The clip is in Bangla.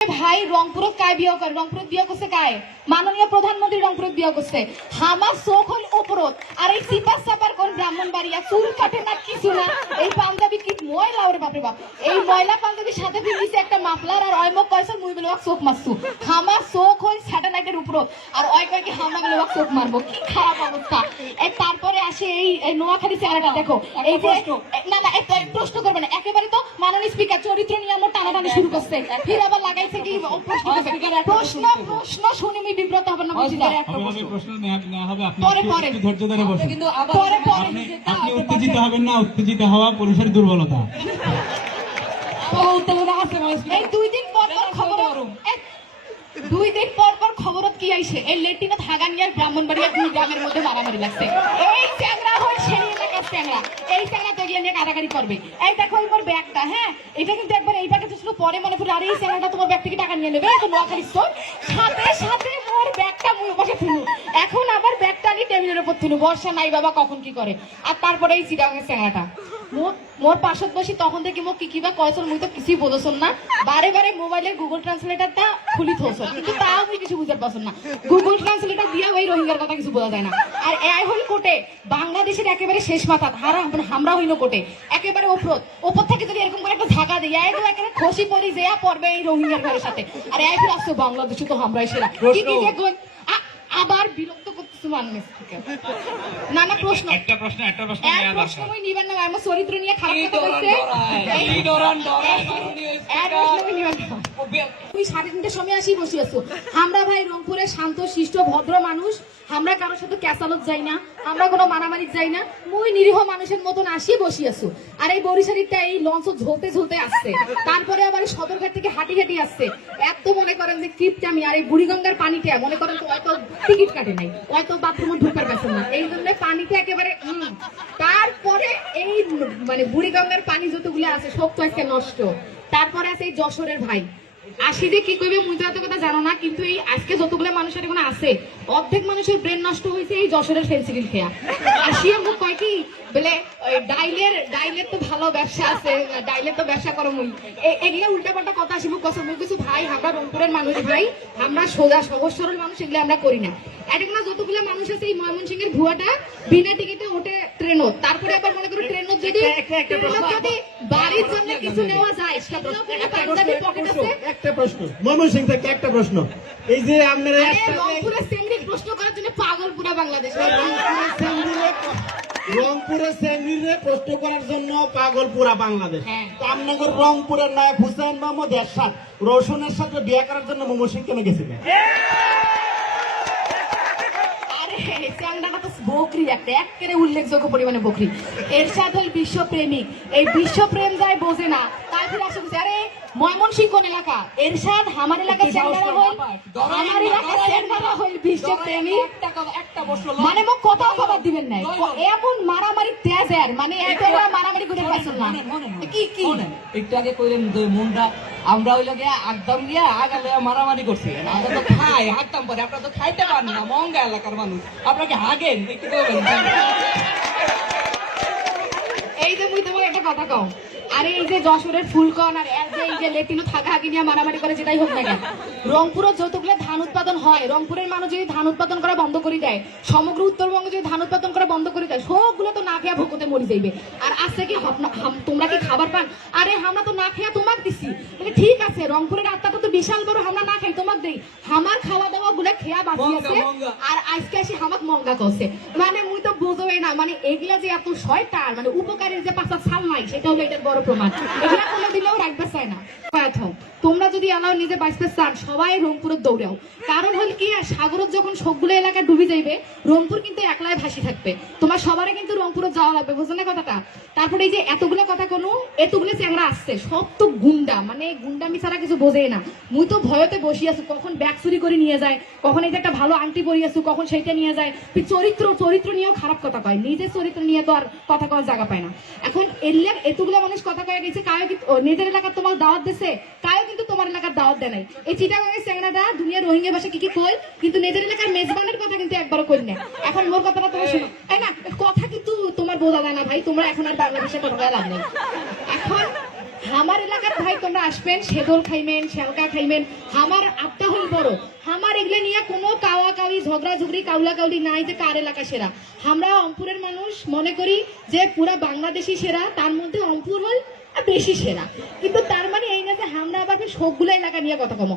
ভাই রংপুরত কায় বিয়ে করে, রংপুরত বিয়ে করছে কায় মাননীয় প্রধানমন্ত্রী রংপুরত বিয়ে করছে। আমার চোখ হল উপরত, আর এই সিপার সাপার কোন ব্রাহ্মণবাড়িয়া চুল কাটে না কিছু না। এই পাঞ্জাবি কি ময়লা ওরে বাপরে বাপ, এই ময়লা পাঞ্জাবির সাথে পিন্দিছে একটা মাফলার আর অয়মক কয়েছে মুই বলে চোখ মারছু। আমার চোখ হল স্যাটেলাইটের উপরত আর অয় কয় কি হামা গেলে চোখ মারবো, কি খারাপ অবস্থা। এই তারপরে আসে এই নোয়াখালী চেহারাটা দেখো। এই যে না না প্রশ্ন করবে না, একেবারে তো মাননীয় স্পিকার চরিত্র নিয়ে আমার টানাটানি শুরু করছে, ফির আবার লাগাইছে কি প্রশ্ন প্রশ্ন শুনে আমি বিব্রত হব না। বুঝি না প্রশ্ন নেওয়া হবে, আপনি পরে পরে ধৈর্য ধরে বসুন। কিন্তু পরে পরে আপনি উত্তেজিত হবেন না, উত্তেজিত হওয়া পুরুষের দুর্বলতা। এই 2 দিন পর পর খবর, 2 দিন পর পর খবরত কি আইছে এই লেটিনা থাগানিয়ার ব্রাহ্মণবাড়িয়া 2 গ্রামের মধ্যে মারামারি লাগছে। এই চ্যাংড়া হল সেই এলাকার চ্যাংড়া, এই চ্যাংড়া তো এগুলো নিয়ে কাটাকাটি করবে। এই দেখো এবার ব্যাগটা, হ্যাঁ এটা কিন্তু একবার এই ব্যাগে তো পরে মনে পড়ে, আরে এই চ্যাংড়াটা তোমার ব্যাগ থেকে টাকা নিয়ে নেবে তো নোয়াখালী স্টোর, সাথে সাথে মোর ব্যাগটা মুই বসে তুলু। এখন আবার ব্যাগটা আমি টেবিলের উপর তুলু, বর্ষা নাই বাবা কখন কি করে। আর তারপরে এই চিটাঙের চ্যাংড়াটা মোর পাশত বসি, তখন থেকে মোক কি কিবা কয়ছন মুই তো কিছুই বোঝছন না। বারে বারে মোবাইলের গুগল ট্রান্সলেটারটা খুলি থোছন, কিন্তু তাও মুই কিছু বুঝতে পারছন না। গুগল ট্রান্সলেটার দিয়া ওই রোহিঙ্গার কথা কিছু বোঝা যায় না। আর এআই হল কোটে বাংলাদেশের একেবারে শেষ মাথা, আমরা হইল কোটে একেবারে ওপর থেকে যদি এরকম করে একটা ধাক্কা দিই এআই তো একেবারে খসি পড়ি যেয়া পড়বে এই রোহিঙ্গার ঘরের সাথে। আর এআই ফিরে আসছে বাংলাদেশে তো আমরাই সেরা, কি কি দেখুন আবার বিরক্ত করতেছে মানুষ। না না প্রশ্ন একটা প্রশ্ন প্রশ্নই নিবেন না, আমার চরিত্র নিয়ে খারাপ কথা বলছে। তুই 3:30টার সময় আসি বসে আছো। আমরা ভাই রংপুরের শান্ত শিষ্ট ভদ্র মানুষ, আমরা কারোর সাথে ক্যাসালত যাই না, আমরা কোনো মারামারি যাই না, মুই নিরীহ মানুষের মতন আসি বসি আছো। আর এই বরিশালিটা এই লঞ্চ ঝলতে ঝলতে আসছে, তারপরে আবার সদরঘাট থেকে হাঁটি হাঁটি আসছে। এত মনে করেন যে কিপটামি, আর এই বুড়িগঙ্গার পানিটা মনে করেন তো হয়তো টিকিট কাটে নাই, হয়তো বাথরুমে ঢুকার পারছেন না, এই জন্য পানিতে একেবারে তারপরে এই মানে বুড়িগঙ্গার পানি যতগুলো আছে সব তো আজকে নষ্ট। তারপরে আছে এই যশোরের ভাই আসি যে কি করবে মুই তো এত কথা জানো না, কিন্তু এই আজকে যতগুলো মানুষের এখানে আছে অর্ধেক মানুষের ব্রেন নষ্ট হয়েছে এই যশোরের ফেন্সিডিল খেয়া। আসিয়া মুখ কয় কি বলে ডাইলের তো ভালো ব্যবসা আছে, ডাইলের তো ব্যবসা করো মুই, এগুলো উল্টাপাল্টা কথা আসি মুখ কষ্ট। মুই কিছু ভাই আমরা রংপুরের মানুষ ভাই, আমরা সোজা সহজ সরল মানুষ, এগুলো আমরা করি না। এটা যতগুলো মানুষ আছে এই ময়মনসিংহের ভুয়াটা বিনা টিকিটে ওঠে ট্রেনত, তারপরে আবার মনে করো ট্রেনত যদি বাড়ির জন্য কিছু নেওয়া যায় পাঞ্জাবি পকেট আছে। একটা প্রশ্ন ময়মনসিংহ থেকে একটা প্রশ্ন, এই যে আপনারা রংপুরের সেন্ডি প্রশ্ন করার জন্য পাগল পুরা বাংলাদেশ, রংপুরের সেন্ডিরে প্রশ্ন করার জন্য পাগল পুরা বাংলাদেশ। হ্যাঁ। তো আপনাদের রংপুরের নায়ক হুসেন মোহাম্মদ এরশাদ রোশনের সাথে বিয়ে করার জন্য ময়মনসিংহ কেন গেছিলেন? বকরি একটা একেবারে উল্লেখযোগ্য পরিমাণে বকরি। এরশাদ হল বিশ্বপ্রেমিক, এই বিশ্বপ্রেম যায় বোঝে না। তারপরে আসে আরে ময়মনসিংহ কোন এলাকা, এরশাদ আমার এলাকা চেঙ্গারা হল, আমার এলাকা চেঙ্গারা হল বিশ্বপ্রেমিক। মানে মোক কথাও খবর দিবেন না, এমন মারামারি তেজের মানে এতটা মারামারি করে পাইছেন না। কি কি একটু আগে কইলেন যে মুন্ডা আমরা ওই লাগে একদম গিয়া আগালে মারামারি করছি, আমরা তো খাই হাঁটতাম পরে, আপনারা তো খাইতে পারেন না, মঙ্গা এলাকার মানুষ, আপনাকে হাগেন একটু করবেন। এই যে মুই তোমাকে একটা কথা কও, আরে এই যে যশোরের ফুলকন আর এই যে লেটিনো থাকা হাগি নিয়ে মারামারি করে যেটাই হোক না কেন, রংপুরের যতগুলো ধান উৎপাদন হয়, রংপুরের মানুষ যদি ধান উৎপাদন করা বন্ধ করে দেয়, সমগ্র উত্তরবঙ্গে যদি ধান উৎপাদন করা বন্ধ করে দেয়, সবগুলো তো না খেয়া ভোকতে মরে যাইবে। আর আজকে কি তোমরা কি খাবার পান? আরে আমরা তো না খেয়া তোমাক দিছি, ঠিক আছে রংপুরের আত্মাটা তো বিশাল বড়, আমরা না খাই তোমাক দেই, আমার খাওয়া দাওয়া গুলা খেয়া বাঁচি আছে, আর আজকে আসি হামাক মঙ্গা করছে। মানে মুই তো বুঝোই না, মানে এগুলা যে এত শয়তান, মানে উপকারের যে পাঁচটা ছাল নাই সেটা হলো এটার বড় প্রমাণ। এগুলা বলে দিলেও রাখবে চায় না। তোমরা যদি আল্লাহ নিজে বাঁচতে চান সবাই রংপুরের দৌড়াও, কারণ হল কি সাগরের যখন সবগুলো এলাকা ডুবে যাইবে রংপুর কিন্তু একলাই ভাসি থাকবে, তোমার সবারই কিন্তু রংপুরে যাওয়া লাগবে, বুঝলেন না কথাটা? তারপরে এই যে এতগুলো কথা কোনো এতগুলো চ্যাংরা আসছে সব তো গুন্ডা, মানে গুন্ডামি ছাড়া কিছু বোঝেই না। মুই তো ভয়তে বসি আছো, কখন ব্যাগ চুরি করে নিয়ে যায়, কখন এই যে একটা ভালো আংটি পরি আছো কখন সেইটা নিয়ে যায়। চরিত্র নিয়েও খারাপ কথা কয়, নিজের চরিত্র নিয়ে তো আর কথা কওয়ার জায়গা পায় না। এখন এতগুলো মানুষ কথা কয়ে গেছে, কায়ো নিজের এলাকার তোমার দাওয়াত দিছে, কায়ো কিন্তু তোমার এলাকার দাওয়াত দেয় নাই। এই চিটাগাঙের চ্যাংরাটা দুনিয়া রোহিঙ্গা ভাষা কি কই, কিন্তু নিজের এলাকার মেজবানের কথা কিন্তু একবারও কই না। এখন মোর কথাটা তোমার শোনো, তাই না? কথা কিন্তু তোমার বোঝা যায় না ভাই, তোমরা এখন আর বাংলাদেশের কথা লাভ নেই। এখন আমার এলাকার ভাই তোমরা আসবেন, সেদল খাইবেন, শ্যালকা খাইবেন, আমার আত্মা হল বড়। আমার এগুলো নিয়ে কোনো কাওয়া কাউি ঝগড়া ঝগড়ি কাউলা কাউলি নাই যে কার এলাকা সেরা। আমরা অম্পুরের মানুষ মনে করি যে পুরা বাংলাদেশি সেরা, তার মধ্যে অম্পুর হল বেশি সেরা। কিন্তু তার মানে এই না যে আমরা আবার সবগুলো এলাকা নিয়ে কথা কমো।